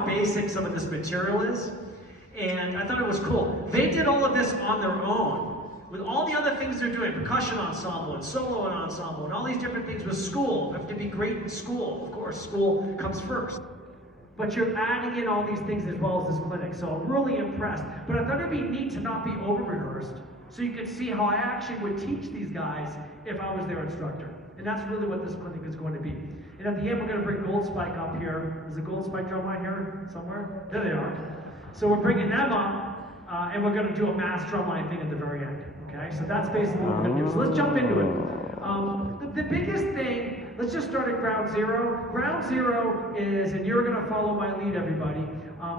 how basic some of this material is, and I thought it was cool. They did all of this on their own, with all the other things they're doing, percussion ensemble and solo ensemble and all these different things with school. You have to be great in school. Of course, school comes first. But you're adding in all these things as well as this clinic, so I'm really impressed. But I thought it'd be neat to not be over-rehearsed, so you could see how I actually would teach these guys if I was their instructor. And that's really what this clinic is going to be. And at the end, we're going to bring Gold Spike up here. Is a Gold Spike drum line here somewhere? There they are. So we're bringing them up, and we're going to do a mass drumline thing at the very end. Okay, so that's basically what we're going to do. So let's jump into it. The biggest thing, let's just start at ground zero. Ground zero is, and you're going to follow my lead, everybody.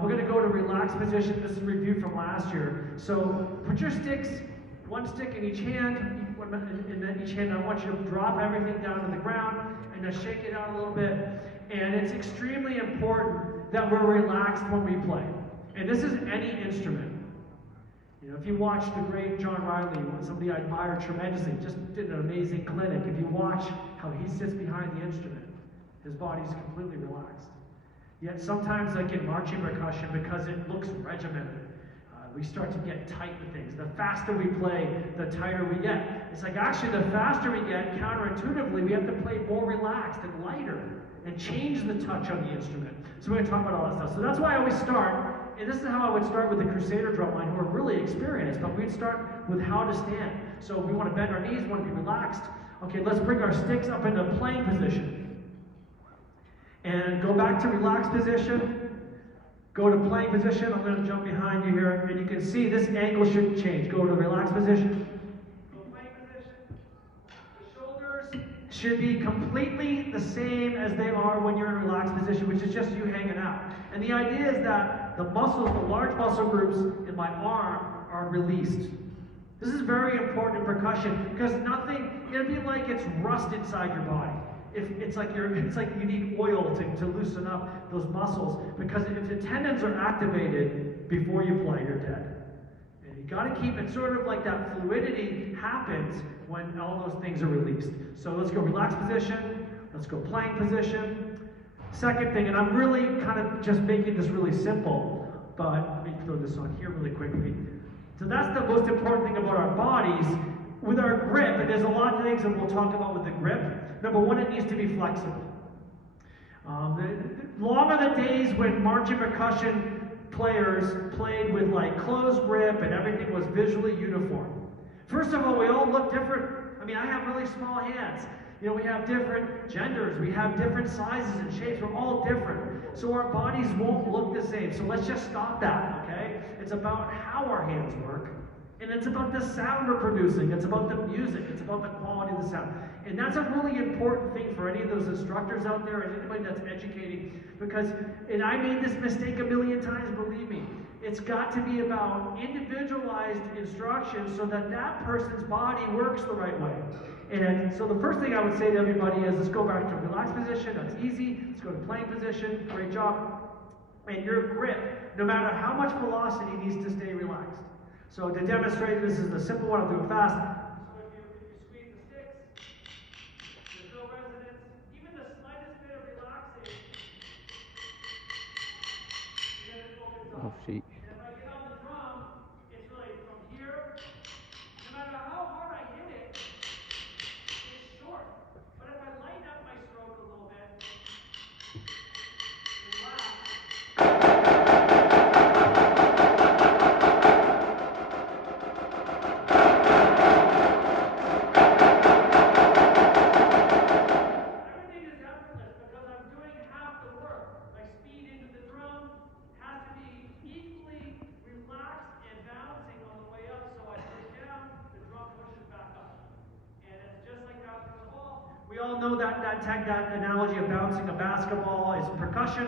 We're going to go to relaxed position. This is a review from last year. So put your sticks, one stick in each hand, in each hand. I want you to drop everything down to the ground and then shake it out a little bit. And it's extremely important that we're relaxed when we play. And this is any instrument. You know, if you watch the great John Riley, somebody I admire tremendously, just did an amazing clinic. If you watch how he sits behind the instrument, his body's completely relaxed. Yet sometimes, like in marching percussion, because it looks regimented, we start to get tight with things. The faster we play, the tighter we get. It's like actually the faster we get, counterintuitively, we have to play more relaxed and lighter and change the touch on the instrument. So we're going to talk about all that stuff. So that's why I always start, and this is how I would start with the Crusader drumline, who are really experienced, but we'd start with how to stand. So we want to bend our knees, we want to be relaxed. Okay, let's bring our sticks up into playing position. And go back to relaxed position. Go to playing position. I'm going to jump behind you here, and you can see this angle should change. Go to relaxed position. Go playing position. The shoulders should be completely the same as they are when you're in relaxed position, which is just you hanging out. And the idea is that the muscles, the large muscle groups in my arm are released. This is very important in percussion because nothing, it'll be like it's rust inside your body. It's like you need oil to loosen up those muscles, because if the tendons are activated before you play, you're dead. And you got to keep it sort of like that fluidity happens when all those things are released. So let's go relaxed position, let's go playing position. Second thing, and I'm really kind of just making this really simple, but let me throw this on here really quickly. So that's the most important thing about our bodies. With our grip, and there's a lot of things that we'll talk about with the grip. Number one, it needs to be flexible. Long are the days when marching percussion players played with like closed grip and everything was visually uniform. First of all, we all look different. I mean, I have really small hands. You know, we have different genders, we have different sizes and shapes, we're all different. So our bodies won't look the same. So let's just stop that, okay? It's about how our hands work. And it's about the sound we're producing. It's about the music. It's about the quality of the sound. And that's a really important thing for any of those instructors out there and anybody that's educating. Because, and I made this mistake a million times, believe me. It's got to be about individualized instruction so that that person's body works the right way. And so the first thing I would say to everybody is, let's go back to relaxed position. That's easy. Let's go to playing position. Great job. And your grip, no matter how much velocity, needs to stay relaxed. So to demonstrate, this is the simple one, I'll do it fast. So if you squeeze the sticks, there's no resonance, even the slightest bit of relaxing, and then it opens up. Oh, shit. And if I get on the drum, it's really from here, no matter how hard I hit it, it's short. But if I lighten up my stroke a little bit, relax. We all know that analogy of bouncing a basketball is percussion,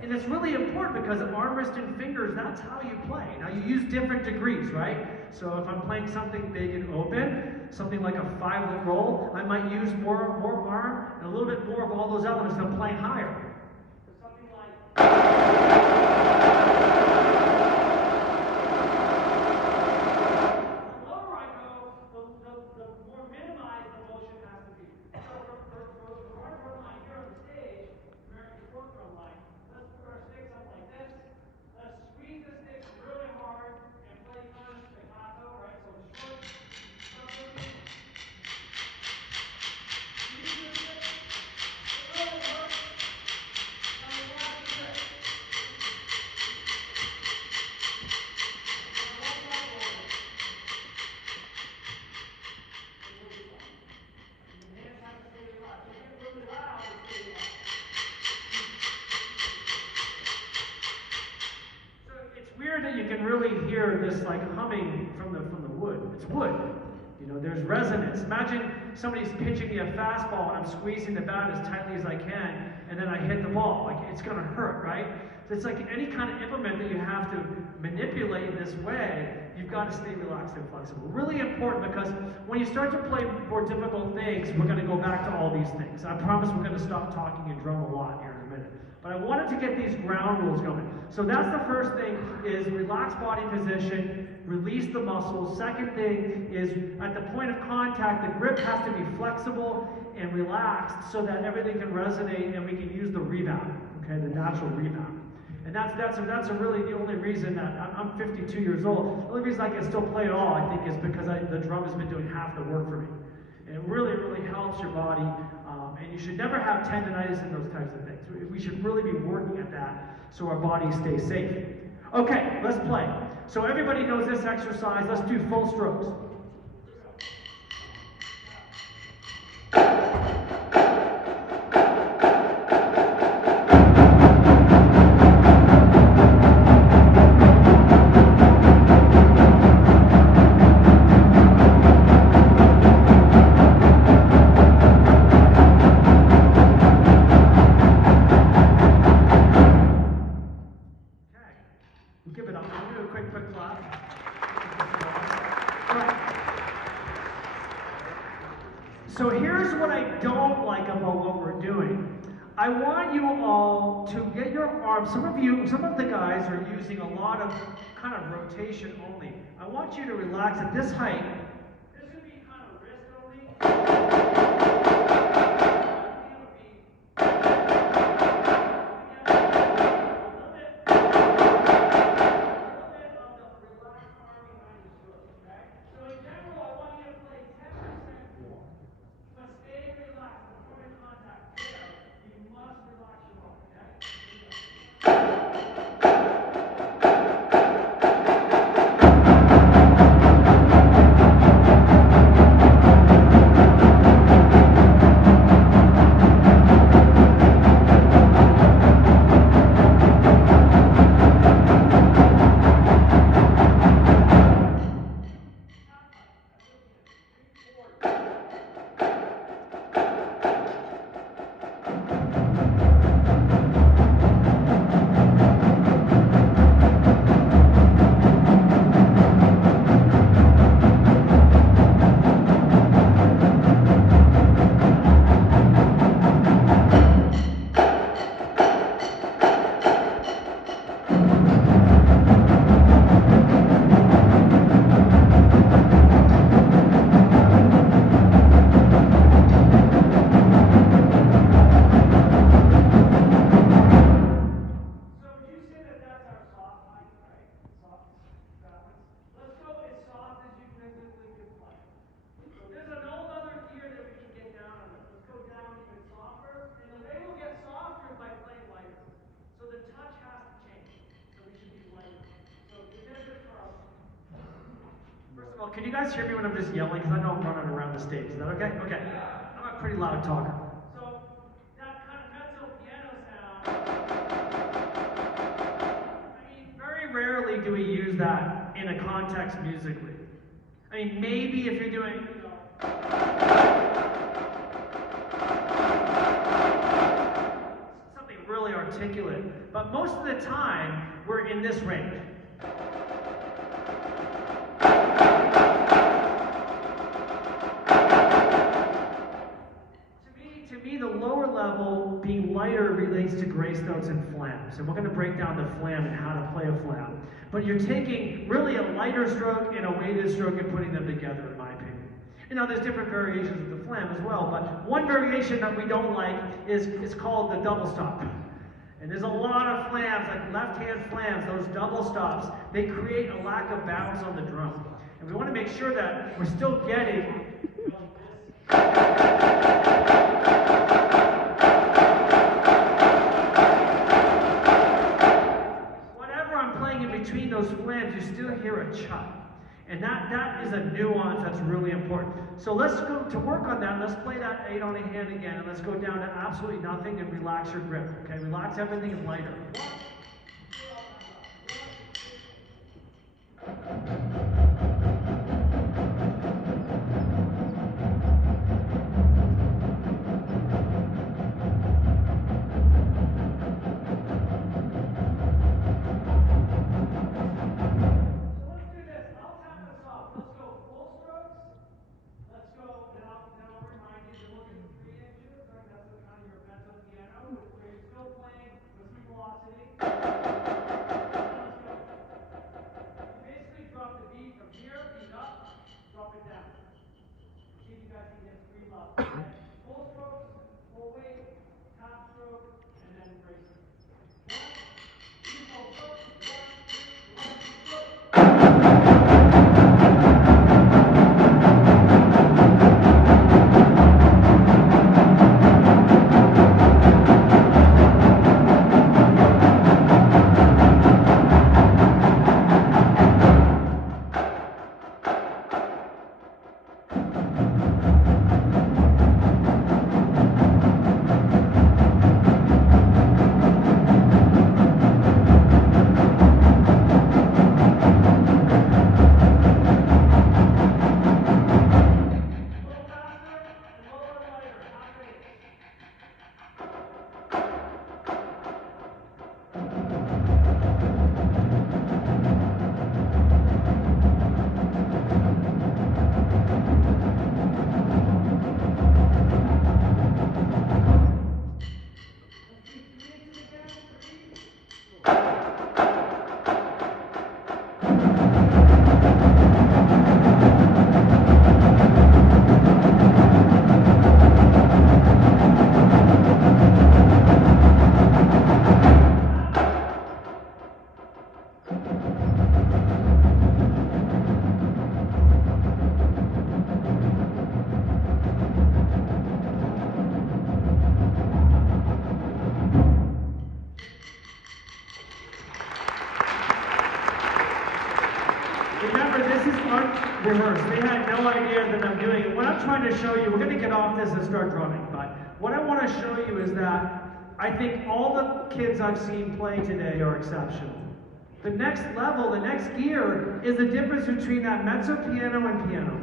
and it's really important because arm, wrist, and fingers, that's how you play. Now you use different degrees, right? So if I'm playing something big and open, something like a 5-lick roll, I might use more arm and a little bit more of all those elements if I'm playing higher. So something like... Let's put our sticks up like that. you can really hear this like humming from the wood. It's wood. You know, there's resonance. Imagine somebody's pitching me a fastball and I'm squeezing the bat as tightly as I can, and then I hit the ball. Like, it's gonna hurt, right? So it's like any kind of implement that you have to manipulate in this way, you've got to stay relaxed and flexible. Really important, because when you start to play more difficult things, we're gonna go back to all these things. I promise we're gonna stop talking and drum a lot here in a minute. But I wanted to get these ground rules going. So that's the first thing, is relax body position, release the muscles. Second thing is, at the point of contact, the grip has to be flexible and relaxed so that everything can resonate and we can use the rebound, okay, the natural rebound. And that's really the only reason that I'm 52 years old. The only reason I can still play at all, I think, is because the drum has been doing half the work for me. And it really, really helps your body. And you should never have tendonitis and those types of things. We should really be working at that so our bodies stay safe. Okay, let's play. So everybody knows this exercise. Let's do full strokes. Give it up. I'll do a quick clap. Right. So here's what I don't like about what we're doing. I want you all to get your arms. Some of the guys are using a lot of kind of rotation only. I want you to relax at this height. This would be kind of wrist only. Can you guys hear me when I'm just yelling? Because I know I'm running around the stage. Is that okay? Okay. I'm a pretty loud talker. So that kind of mezzo piano sound, I mean, very rarely do we use that in a context musically. I mean, maybe if you're doing, you know, something really articulate. But most of the time, we're in this range. The lower level, being lighter, relates to grace notes and flams. And we're going to break down the flam and how to play a flam. But you're taking really a lighter stroke and a weighted stroke and putting them together, in my opinion. You know, there's different variations of the flam as well, but one variation that we don't like is called the double stop. And there's a lot of flams, like left-hand flams, those double stops, they create a lack of balance on the drum. And we want to make sure that we're still getting between those flams, you still hear a chop. And that is a nuance that's really important. So let's go to work on that. Let's play that 8 on a hand again, and let's go down to absolutely nothing and relax your grip. Okay, relax everything and lighter. Remember, this is unrehearsed. They had no idea that I'm doing it. What I'm trying to show you, we're going to get off this and start drumming, but what I want to show you is that I think all the kids I've seen play today are exceptional. The next level, the next gear, is the difference between that mezzo piano and piano.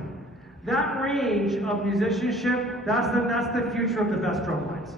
That range of musicianship, that's the future of the best drum lines.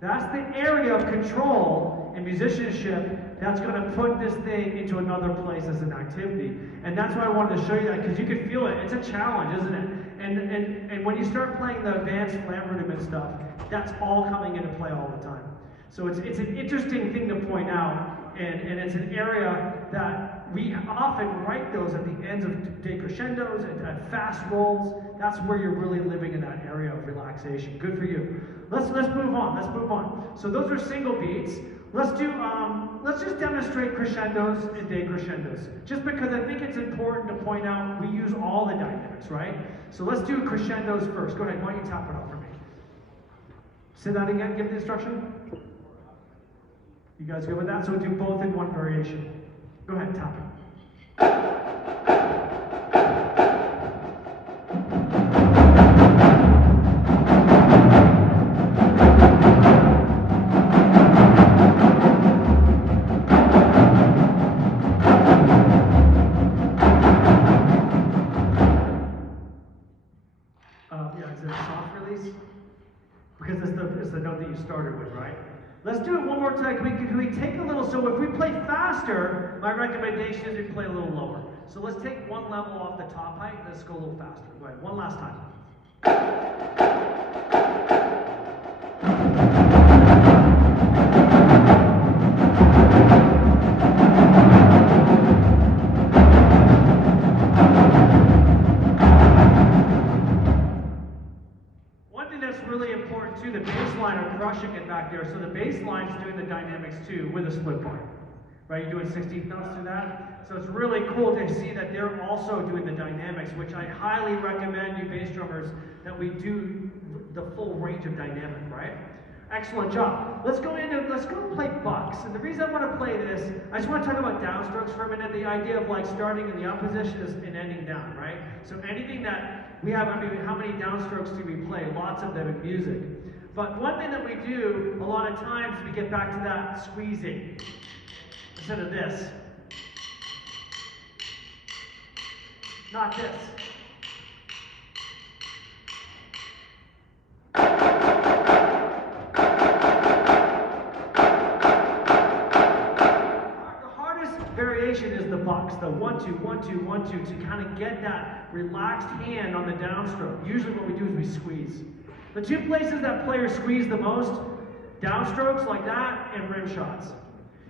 That's the area of control and musicianship that's going to put this thing into another place as an activity. And that's why I wanted to show you that, because you can feel it. It's a challenge, isn't it? And when you start playing the advanced flam rudiment stuff, that's all coming into play all the time. So it's an interesting thing to point out, and it's an area that we often write those at the ends of decrescendos and at fast rolls. That's where you're really living in that area of relaxation. Good for you. Let's move on. Let's move on. So those are single beats. Let's just demonstrate crescendos and decrescendos. Just because I think it's important to point out we use all the dynamics, right? So let's do crescendos first. Go ahead. Why don't you tap it out for me? Say that again. Give the instruction. You guys good with that? So we'll do both in one variation. Go ahead, tap it. Yeah, is it a soft release? Because it's the note that you started with, right? Let's do it one more time. Can we take a little, so if we play faster, my recommendation is we play a little lower. So let's take one level off the top height, and let's go a little faster. Go ahead, one last time. Really important too, the bass line are crushing it back there, so the bass line's doing the dynamics too with a split point, right? You're doing 16th notes to that, so it's really cool to see that they're also doing the dynamics, which I highly recommend you bass drummers that we do the full range of dynamic, right? Excellent job. Let's go play bucks. And the reason I want to play this, I just want to talk about downstrokes for a minute. The idea of like starting in the up position and ending down, right? So anything that we have, I mean, how many downstrokes do we play? Lots of them in music. But one thing that we do a lot of times, we get back to that squeezing instead of this. Not this. Is the bucks, the 1 2 1 2 1 2, to kind of get that relaxed hand on the downstroke. Usually what we do is we squeeze. The two places that players squeeze the most, downstrokes like that and rim shots.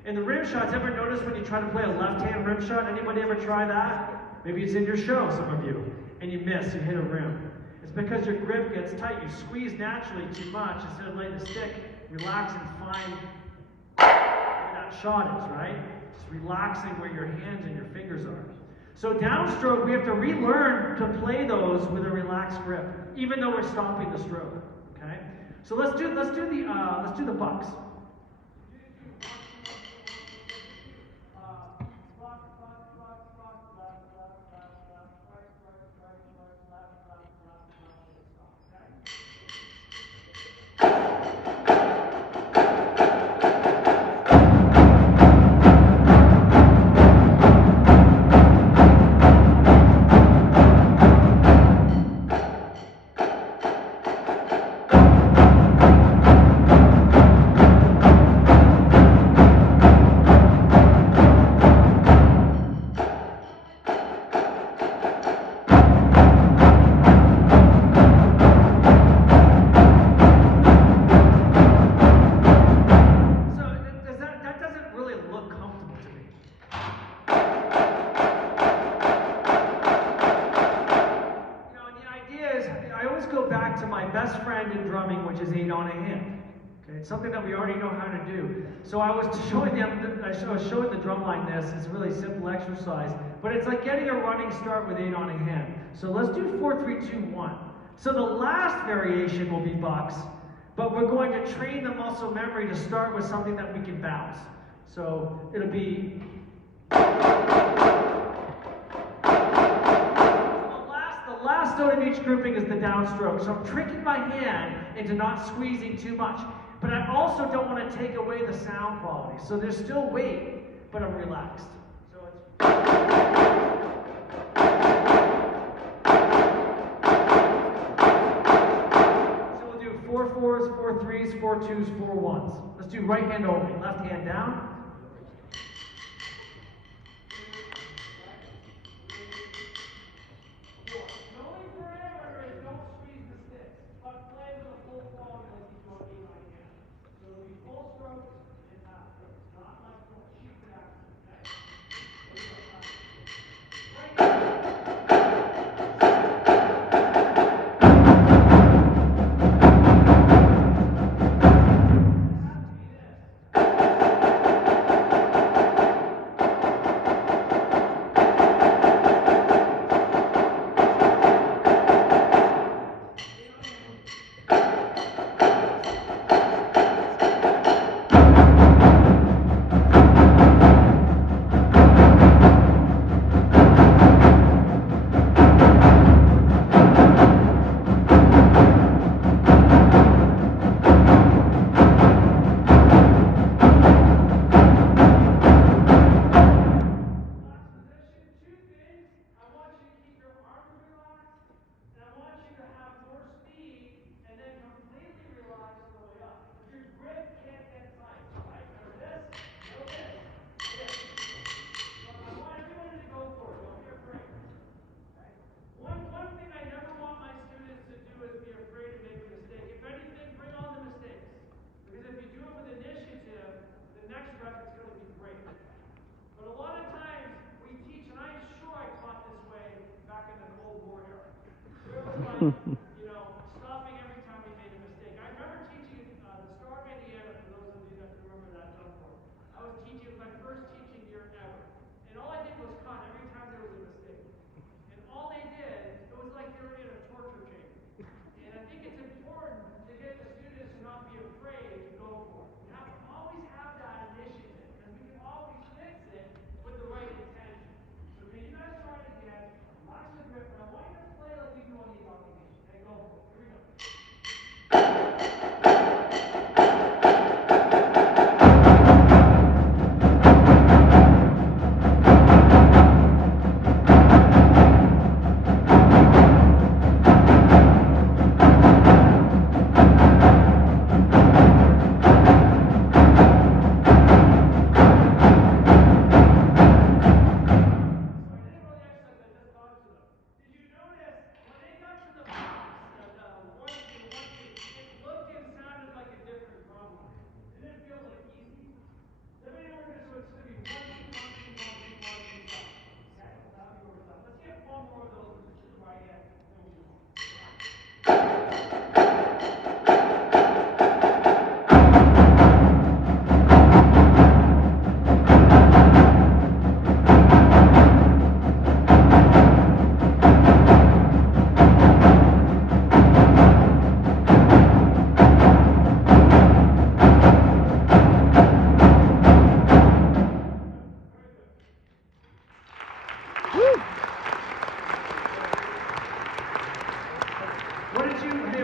And the rim shots, ever notice when you try to play a left-hand rim shot? Anybody ever try that? Maybe it's in your show, some of you, and you miss, you hit a rim. It's because your grip gets tight. You squeeze naturally too much instead of letting the stick relax and find where that shot is, right? Relaxing where your hands and your fingers are. So downstroke, we have to relearn to play those with a relaxed grip, even though we're stopping the stroke. Okay. So let's do the bucks. best friend in drumming, which is 8 on a hand. Okay, it's something that we already know how to do. So I was showing the drum line this. It's a really simple exercise, but it's like getting a running start with 8 on a hand. So let's do 4, 3, 2, 1. So the last variation will be bucks, but we're going to train the muscle memory to start with something that we can bounce. So it'll be. The last note of each grouping is the downstroke. So I'm tricking my hand into not squeezing too much. But I also don't want to take away the sound quality. So there's still weight, but I'm relaxed. So it's. So we'll do 4 4s, 4 3s, 4 2s, 4 1s. Let's do right hand only. Left hand down. You know, stopping every time we made a mistake. I remember teaching the Star of Indiana, for those of you that remember that drum corps. I was teaching, it was my first teaching year ever. And all I did was cut every time there was a mistake. And all they did, it was like they were in a torture chamber. And I think it's important to get the students to not be afraid to go for it. You have to always have that initiative, because we can always fix it with the right intention. So can you guys try it again? Relax the grip, and I want you to play like you do on the other hand. Okay, go for it. Here we go.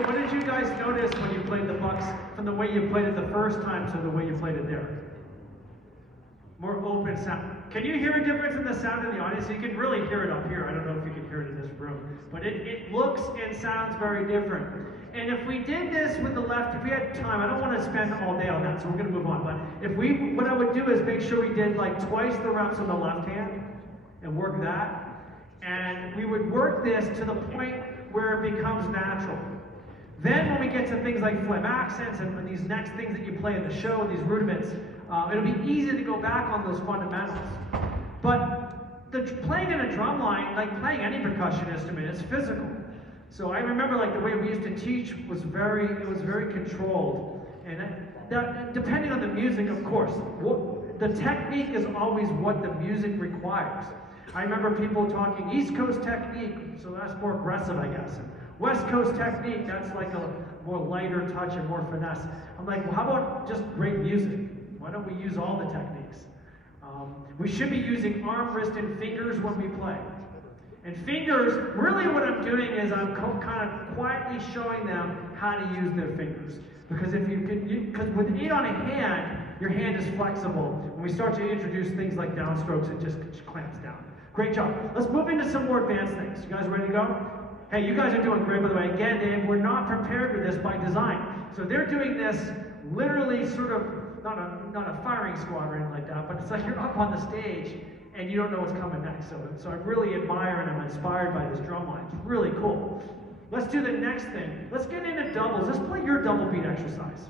What did you guys notice when you played the Bucks from the way you played it the first time to the way you played it there? More open sound. Can you hear a difference in the sound in the audience? You can really hear it up here. I don't know if you can hear it in this room, but it looks and sounds very different. And if we did this with the left, if we had time, I don't want to spend all day on that, so we're going to move on. But what I would do is make sure we did like twice the reps on the left hand and work that. And we would work this to the point where it becomes natural. Then when we get to things like phlegm accents and these next things that you play in the show, these rudiments, it'll be easy to go back on those fundamentals. But playing in a drum line, like playing any percussion instrument, is physical. So I remember like the way we used to teach was very controlled. And that, depending on the music, of course, the technique is always what the music requires. I remember people talking East Coast technique, so that's more aggressive, I guess. And West Coast technique, that's like a more lighter touch and more finesse. I'm like, well, how about just great music? Why don't we use all the techniques? We should be using arm, wrist, and fingers when we play. And fingers, really what I'm doing is I'm kind of quietly showing them how to use their fingers. Because if you can, because with 8 on a hand, your hand is flexible. When we start to introduce things like downstrokes, it just clamps down. Great job. Let's move into some more advanced things. You guys ready to go? Hey, you guys are doing great, by the way. Again, Dave, we're not prepared for this by design. So they're doing this literally sort of, not a firing squad or anything like that, but it's like you're up on the stage and you don't know what's coming next. So I really admire and I'm inspired by this drum line. It's really cool. Let's do the next thing. Let's get into doubles. Let's play your double beat exercise.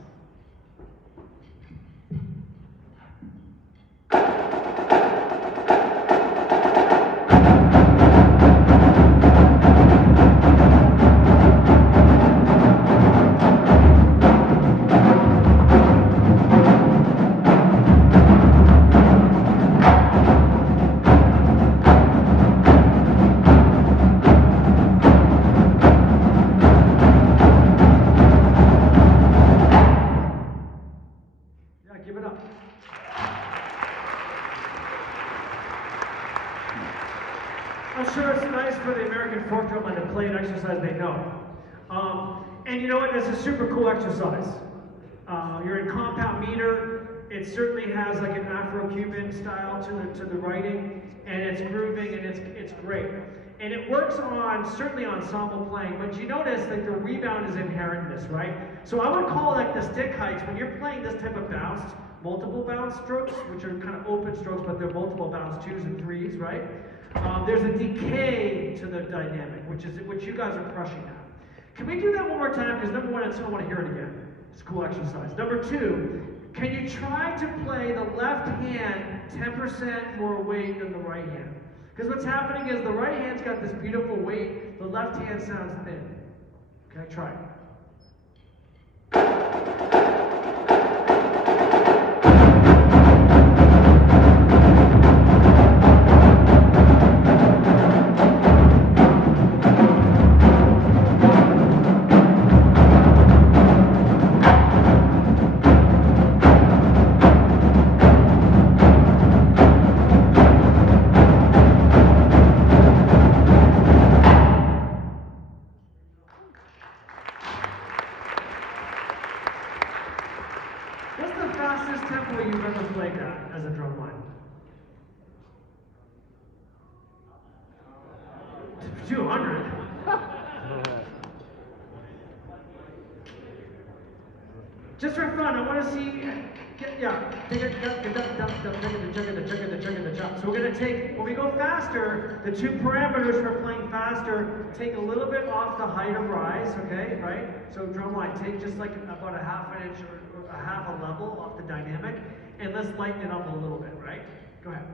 I'm sure it's nice for the American folk drum line to play an exercise they know. And you know what, that's a super cool exercise. You're in compound meter. It certainly has like an Afro-Cuban style to the writing, and it's grooving, and it's great. And it works on, certainly ensemble playing, but you notice that the rebound is inherent in this, right? So I would call like the stick heights, when you're playing this type of bounced, multiple bounce strokes, which are kind of open strokes, but they're multiple bounce 2s and 3s, right? There's a decay to the dynamic, which you guys are crushing at. Can we do that one more time? Because number one, I still want to hear it again. It's a cool exercise. Number two, can you try to play the left hand 10% more weight than the right hand? Because what's happening is the right hand's got this beautiful weight, the left hand sounds thin. Okay, try it. What's the fastest tempo you've ever played at as a drum line? 200? Just for fun, I want to see, yeah. So we're going to take, when we go faster, the two parameters for playing faster, take a little bit off the height of rise, okay, right? So drumline, take just like about a half an inch or a half a level off the dynamic, and let's lighten it up a little bit, right? Go ahead.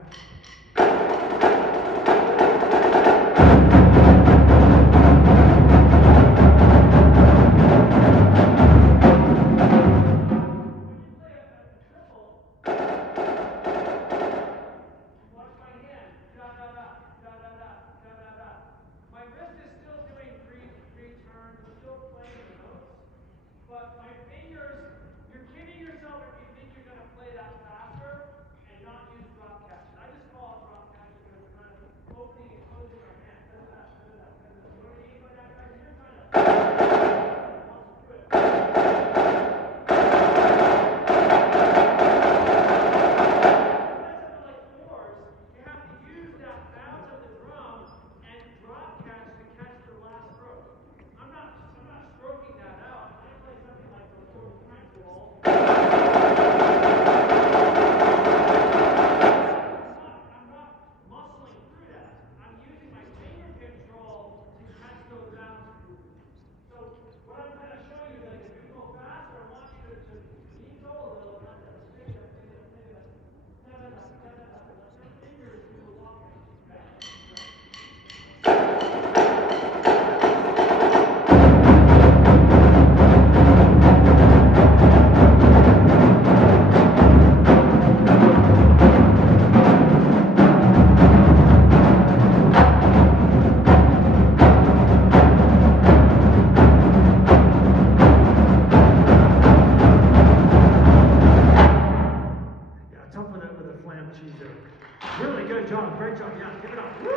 Really good job. Great job. Yeah, give it up. Woo!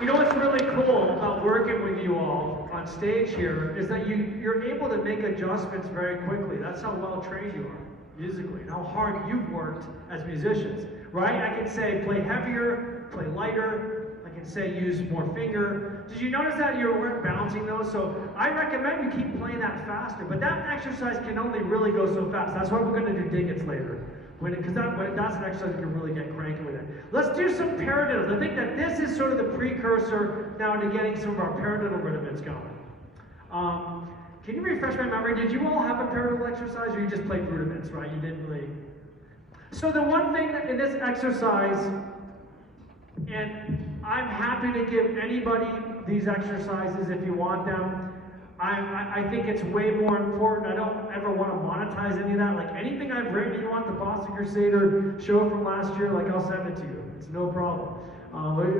You know what's really cool about working with you all on stage here is that you're able to make adjustments very quickly. That's how well trained you are musically and how hard you've worked as musicians, right? I can say play heavier, play lighter. I can say use more finger. Did you notice that you weren't bouncing those? So I recommend you keep playing that faster, but that exercise can only really go so fast. That's why we're going to do digits later. Because that's an exercise you can really get cranky with it. Let's do some paradiddles. I think that this is sort of the precursor now to getting some of our paradiddle rudiments going. Can you refresh my memory? Did you all have a paradiddle exercise, or you just played rudiments, right? You didn't really. So the one thing in this exercise, and I'm happy to give anybody these exercises if you want them. I think it's way more important. I don't ever want to monetize any of that. Like anything I've written, you want the Boston Crusader show from last year, like I'll send it to you. It's no problem.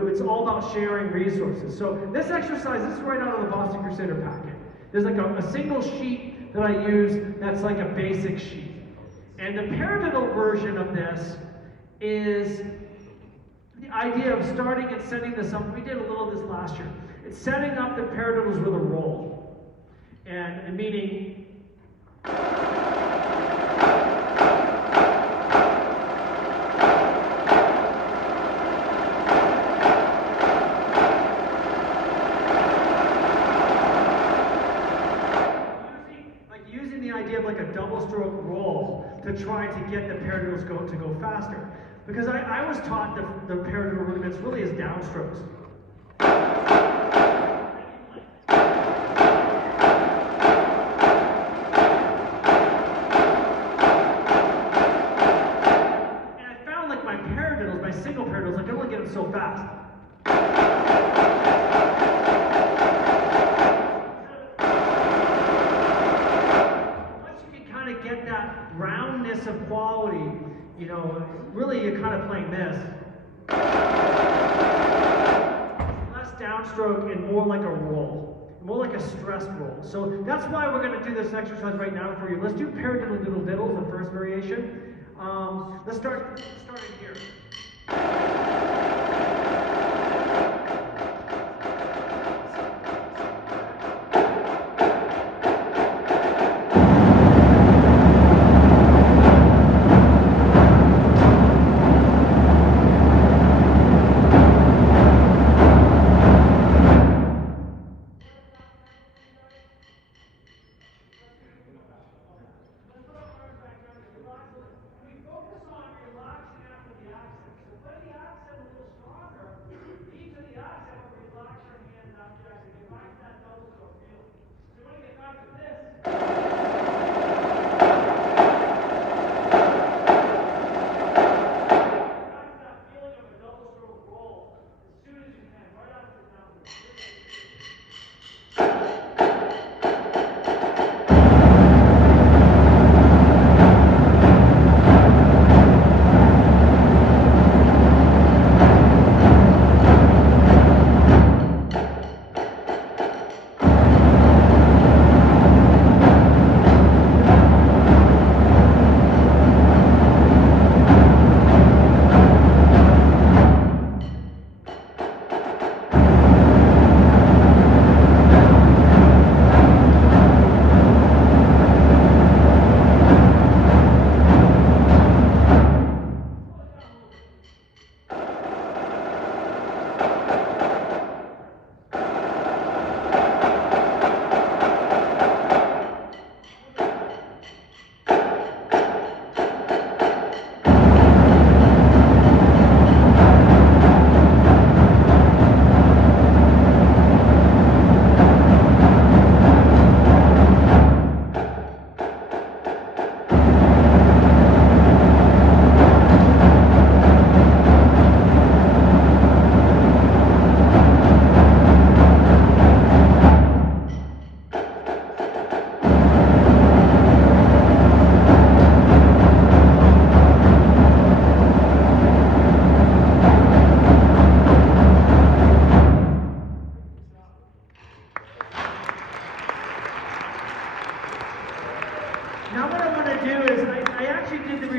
It's all about sharing resources. So this exercise, this is right out of the Boston Crusader packet. There's like a single sheet that I use that's like a basic sheet. And the paradiddle version of this is the idea of starting and setting this up. We did a little of this last year. It's setting up the paradiddles with a roll. And meaning, and I using the idea of like a double stroke roll to try to get the paradiddles to go faster. Because I was taught the paradiddle rudiments really as downstrokes. So fast. Once you can kind of get that roundness of quality, you know, really you're kind of playing this. Less downstroke and more like a roll. More like a stressed roll. So that's why we're going to do this exercise right now for you. Let's do paradiddle diddle diddles, the first variation. Let's start in here.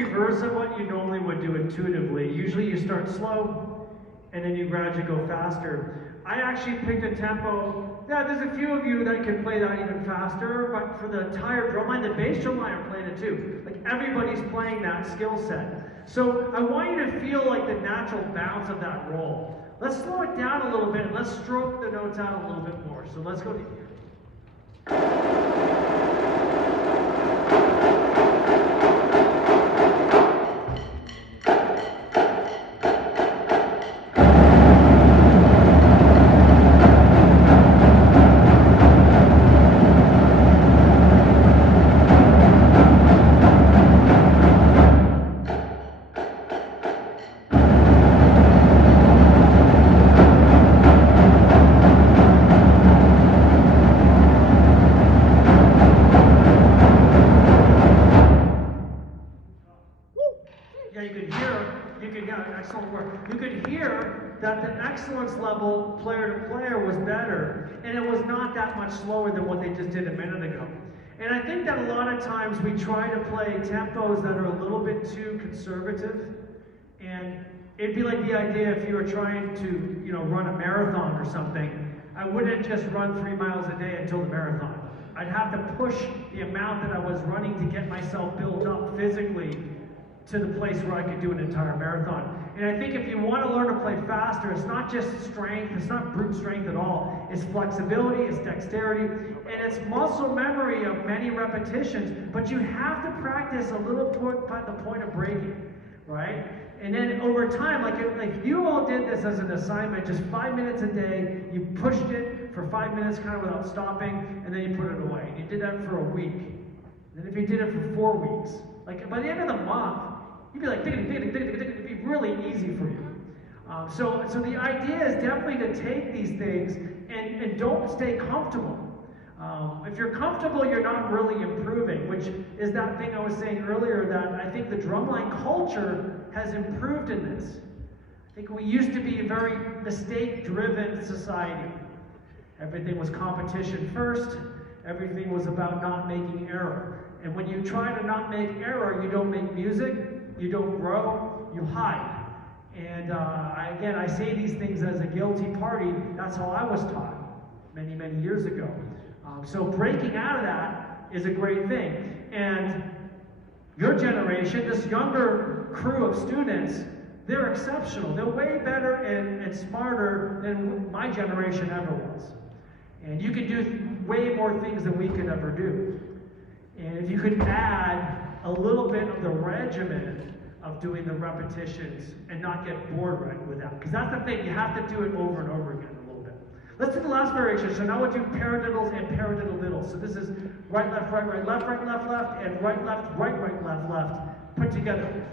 reverse of what you normally would do intuitively. Usually you start slow, and then you gradually go faster. I actually picked a tempo. Yeah, there's a few of you that can play that even faster, but for the entire drum line, the bass drum line are playing it too. Like everybody's playing that skill set. So I want you to feel like the natural bounce of that roll. Let's slow it down a little bit and let's stroke the notes out a little bit more. So let's go. Excellent work. You could hear that the excellence level player to player was better, and it was not that much slower than what they just did a minute ago. And I think that a lot of times we try to play tempos that are a little bit too conservative, and it'd be like the idea if you were trying to, run a marathon or something. I wouldn't just run 3 miles a day until the marathon. I'd have to push the amount that I was running to get myself built up physically to the place where I could do an entire marathon. And I think if you want to learn to play faster, it's not just strength, it's not brute strength at all. It's flexibility, it's dexterity, and it's muscle memory of many repetitions, but you have to practice a little by the point of breaking, right? And then over time, like you all did this as an assignment, just 5 minutes a day, you pushed it for 5 minutes kind of without stopping, and then you put it away. And you did that for a week. And then if you did it for 4 weeks, like by the end of the month, you'd be like, it'd be really easy for you. So the idea is definitely to take these things and don't stay comfortable. If you're comfortable, you're not really improving, which is that thing I was saying earlier that I think the drumline culture has improved in this. I think we used to be a very mistake-driven society. Everything was competition first. Everything was about not making error. And when you try to not make error, you don't make music, you don't grow, you hide. And again, I say these things as a guilty party. That's how I was taught many, many years ago. So breaking out of that is a great thing. And your generation, this younger crew of students, they're exceptional. They're way better and smarter than my generation ever was. And you can do way more things than we could ever do. And if you could add a little bit of the regimen of doing the repetitions and not get bored with that. Because that's the thing, you have to do it over and over again a little bit. Let's do the last variation. So now we'll do paradiddles and paradiddle-diddles. So this is right, left, right, right, left, right, left, left, and right, left, right, right, left, left, put together.